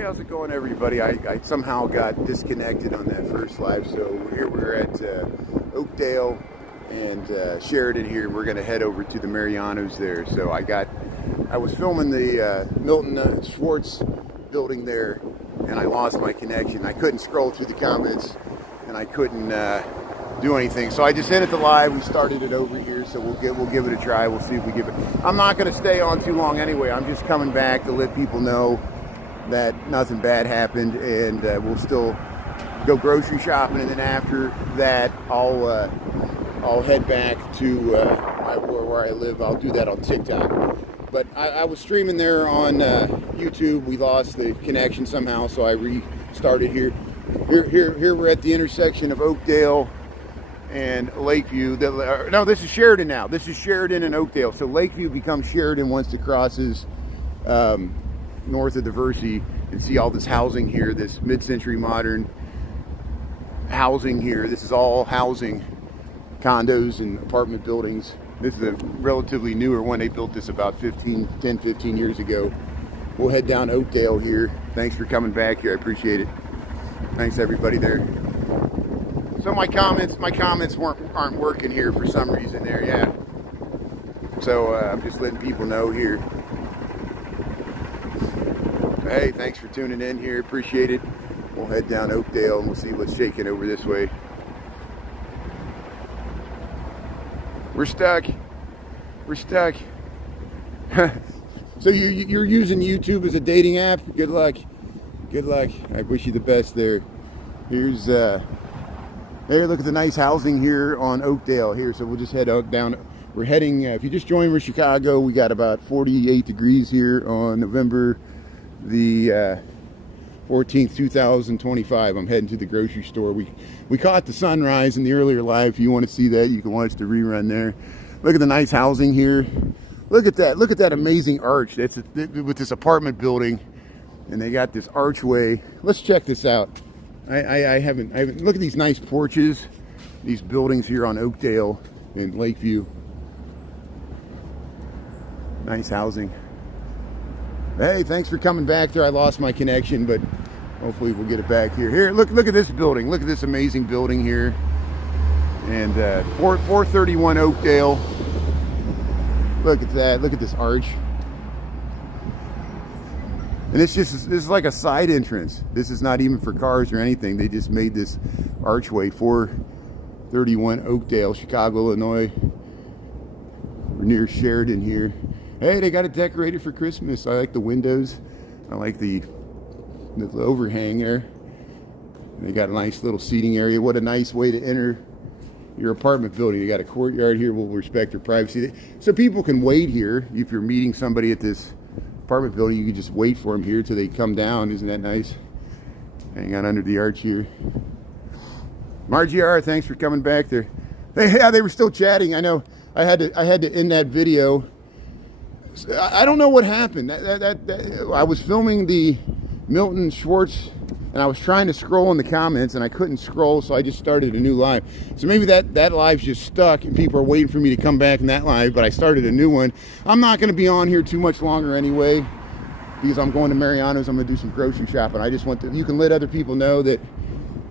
Hey, how's it going, everybody? I somehow got disconnected on that first live, so here we're at Oakdale and Sheridan here. We're going to head over to the Marianos there. So I was filming the Milton Schwartz building there, and I lost my connection. I couldn't scroll through the comments, and I couldn't do anything. So I just ended the live. We started it over here, so we'll give it a try. We'll see if we give it. I'm not going to stay on too long anyway. I'm just coming back to let people know that nothing bad happened, and we'll still go grocery shopping, and then after that I'll head back to where I live. I'll do that on TikTok. But I was streaming there on YouTube. We lost the connection somehow, so I restarted here. Here we're at the intersection of Oakdale and Lakeview. No, this is Sheridan now. This is Sheridan and Oakdale. So Lakeview becomes Sheridan once it crosses north of Diversey, and see all this housing here, this mid-century modern housing here. This is all housing, condos and apartment buildings. This is a relatively newer one. They built this about 10, 15 years ago. We'll head down Oakdale here. Thanks for coming back here. I appreciate it. Thanks everybody there. So my comments aren't working here for some reason there, yeah. So I'm just letting people know here. Hey, thanks for tuning in here. Appreciate it. We'll head down Oakdale and we'll see what's shaking over this way. We're stuck. We're stuck. So you're using YouTube as a dating app? Good luck. Good luck. I wish you the best there. Here's there, look at the nice housing here on Oakdale here. So we'll just head out down. We're heading, if you just joined, we're Chicago. We got about 48 degrees here on November the 14th, 2025. I'm heading to the grocery store. We caught the sunrise in the earlier live. If you want to see that, you can watch the rerun there. Look at the nice housing here. Look at that. Look at that amazing arch. That's with this apartment building, and they got this archway. Let's check this out. I haven't look at these nice porches, these buildings here on Oakdale and Lakeview. Nice housing. Hey, thanks for coming back there. I lost my connection, but hopefully we'll get it back here. Here, look at this building. Look at this amazing building here. And 431 Oakdale. Look at that. Look at this arch. And this is like a side entrance. This is not even for cars or anything. They just made this archway. 431 Oakdale, Chicago, Illinois. We're near Sheridan here. Hey, they got it decorated for Christmas. I like the windows. I like the overhang there. They got a nice little seating area. What a nice way to enter your apartment building. You got a courtyard here. We'll respect your privacy. So people can wait here. If you're meeting somebody at this apartment building, you can just wait for them here till they come down. Isn't that nice? Hang on under the arch here. Margie R, thanks for coming back there. They were still chatting. I know. I had to end that video. I don't know what happened. I was filming the Milton Schwartz, and I was trying to scroll in the comments, and I couldn't scroll, so I just started a new live. So maybe that live's just stuck, and people are waiting for me to come back in that live, but I started a new one. I'm not going to be on here too much longer anyway, because I'm going to Mariano's. I'm going to do some grocery shopping. I just want to, you can let other people know that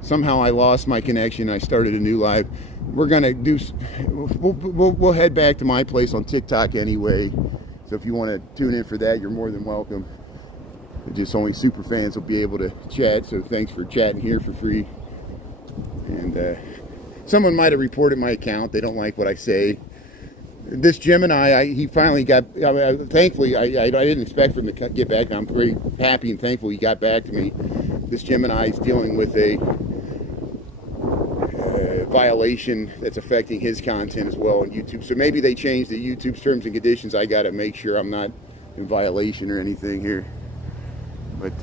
somehow I lost my connection. I started a new live. We're going to do, we'll head back to my place on TikTok anyway. So if you want to tune in for that, you're more than welcome. Just only super fans will be able to chat. So thanks for chatting here for free. And someone might have reported my account. They don't like what I say. This Gemini, he finally got, thankfully, I didn't expect for him to get back. I'm very happy and thankful he got back to me. This Gemini is dealing with a violation that's affecting his content as well on YouTube. So maybe they changed the YouTube's terms and conditions. I got to make sure I'm not in violation or anything here. But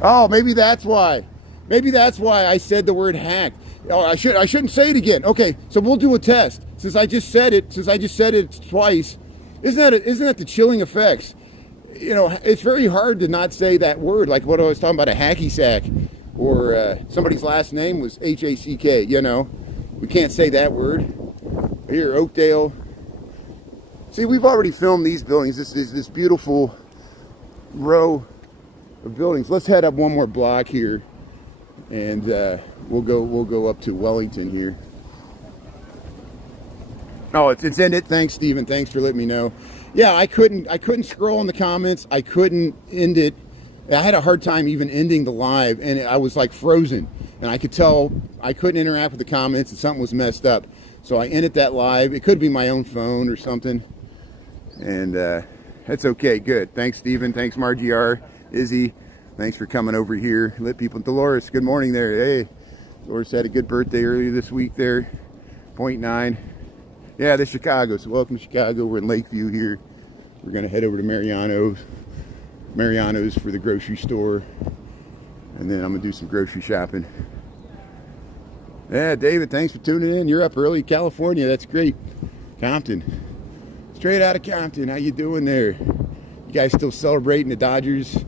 oh, maybe that's why. Maybe that's why I said the word hack. Oh, I shouldn't say it again. Okay, so we'll do a test. Since I just said it twice, isn't that the chilling effects? You know, it's very hard to not say that word, like what I was talking about, a hacky sack. Or somebody's last name was H-A-C-K, you know. We can't say that word. Here, Oakdale. See, we've already filmed these buildings. This beautiful row of buildings. Let's head up one more block here, and we'll go up to Wellington here. Oh, it's ended. Thanks, Steven. Thanks for letting me know. Yeah, I couldn't scroll in the comments. I couldn't end it. I had a hard time even ending the live, and I was like frozen, and I could tell I couldn't interact with the comments, and something was messed up. So I ended that live. It could be my own phone or something, and that's okay. Good. Thanks, Steven. Thanks, Margie R. Izzy. Thanks for coming over here. Let people. Dolores, good morning there. Hey, Dolores had a good birthday earlier this week there. 0.9. Yeah, this Chicago. So welcome to Chicago. We're in Lakeview here. We're gonna head over to Mariano's for the grocery store, and then I'm gonna do some grocery shopping. Yeah, David, thanks for tuning in. You're up early, California. That's great. Compton, straight out of Compton. How you doing there? You guys still celebrating the Dodgers?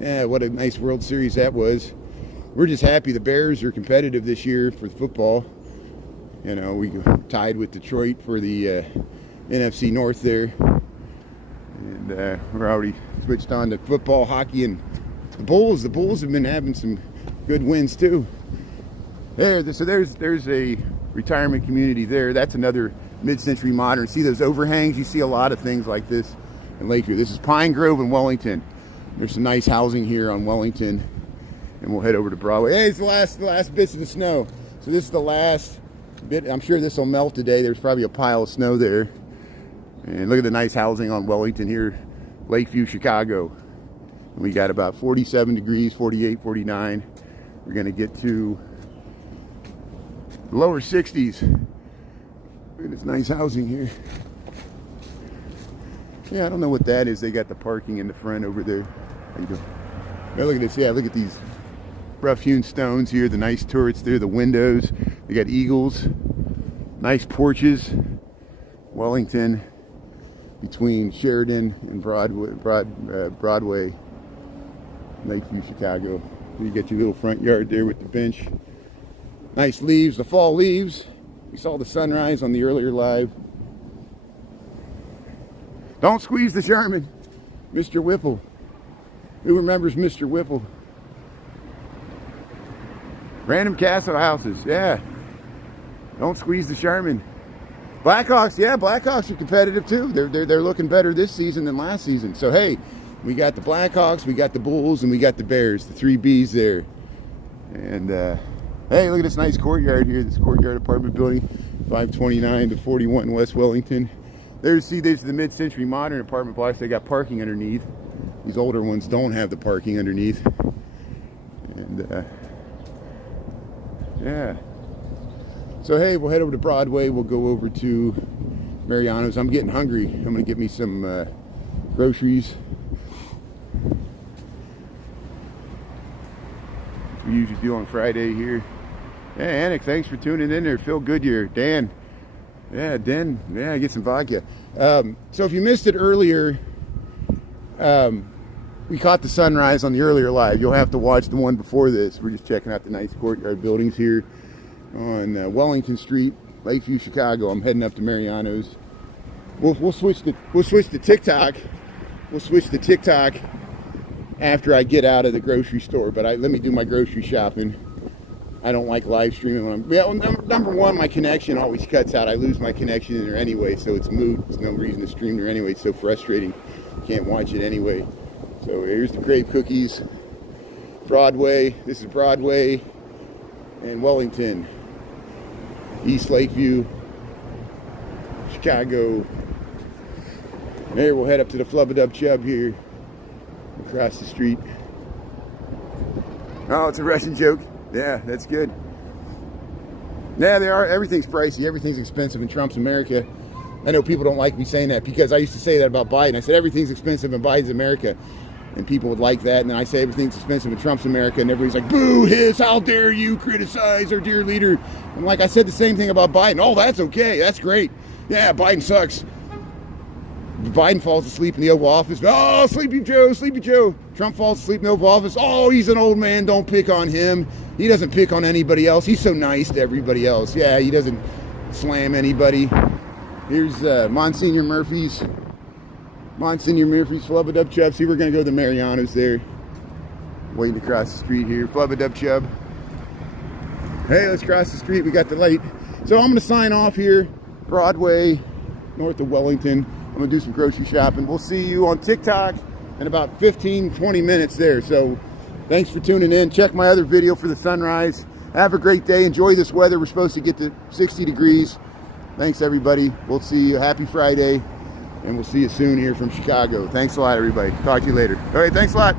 Yeah, what a nice World Series that was. We're just happy the Bears are competitive this year for football. You know, we tied with Detroit for the NFC North there. And we're already switched on to football, hockey, and the Bulls. The Bulls have been having some good wins too. So there's a retirement community there. That's another mid-century modern. See those overhangs? You see a lot of things like this in Lakeview. This is Pine Grove in Wellington. There's some nice housing here on Wellington, and we'll head over to Broadway. Hey, it's the last bits of the snow. So this is the last bit. I'm sure this will melt today. There's probably a pile of snow there. And look at the nice housing on Wellington here, Lakeview, Chicago. And we got about 47 degrees, 48, 49. We're going to get to the lower 60s. Look at this nice housing here. Yeah, I don't know what that is. They got the parking in the front over there. How you doing? Yeah, look at this. Yeah, look at these rough-hewn stones here. The nice turrets there, the windows. They got eagles. Nice porches. Wellington, between Sheridan and Broadway, Lakeview, Chicago. You get your little front yard there with the bench. Nice leaves, the fall leaves. We saw the sunrise on the earlier live. Don't squeeze the Sherman, Mr. Whipple. Who remembers Mr. Whipple? Random Castle houses, yeah. Don't squeeze the Sherman. Blackhawks, yeah, Blackhawks are competitive too. They're looking better this season than last season. So hey, we got the Blackhawks, we got the Bulls, and we got the Bears, the 3 Bs there. And hey, look at this nice courtyard here. This courtyard apartment building, 529 to 41 West Wellington. There's the mid-century modern apartment blocks. They got parking underneath. These older ones don't have the parking underneath. And yeah. So hey, we'll head over to Broadway. We'll go over to Mariano's. I'm getting hungry. I'm gonna get me some groceries. We usually do on Friday here. Hey, Annick, thanks for tuning in there. Feel good here. Dan. Yeah, Dan. Yeah, get some vodka. So if you missed it earlier, we caught the sunrise on the earlier live. You'll have to watch the one before this. We're just checking out the nice courtyard buildings here on Wellington Street, Lakeview, Chicago. I'm heading up to Mariano's. We'll switch to TikTok. We'll switch to TikTok after I get out of the grocery store. But let me do my grocery shopping. I don't like live streaming when I'm. Yeah, number one, my connection always cuts out. I lose my connection in there anyway, so it's moot. There's no reason to stream there anyway. It's so frustrating. Can't watch it anyway. So here's the grape cookies. Broadway. This is Broadway and Wellington. East Lakeview, Chicago. There, we'll head up to the Flub-a-Dub Chub here, across the street. Oh, it's a Russian joke. Yeah, that's good. Yeah, they are. Everything's pricey. Everything's expensive in Trump's America. I know people don't like me saying that because I used to say that about Biden. I said everything's expensive in Biden's America. And people would like that. And then I say everything's expensive in Trump's America. And everybody's like, boo, hiss, how dare you criticize our dear leader. I'm like, I said the same thing about Biden. Oh, that's okay. That's great. Yeah, Biden sucks. Biden falls asleep in the Oval Office. Oh, Sleepy Joe, Sleepy Joe. Trump falls asleep in the Oval Office. Oh, he's an old man. Don't pick on him. He doesn't pick on anybody else. He's so nice to everybody else. Yeah, he doesn't slam anybody. Here's Monsignor Murphy's. Monsignor Murphy's, Flubba Dub Chub. See, we're going to go to the Mariano's there. Waiting to cross the street here. Flubba Dub Chub. Hey, let's cross the street. We got the light. So I'm going to sign off here. Broadway, north of Wellington. I'm going to do some grocery shopping. We'll see you on TikTok in about 15-20 minutes there. So thanks for tuning in. Check my other video for the sunrise. Have a great day. Enjoy this weather. We're supposed to get to 60 degrees. Thanks, everybody. We'll see you. Happy Friday. And we'll see you soon here from Chicago. Thanks a lot, everybody. Talk to you later. All right, thanks a lot.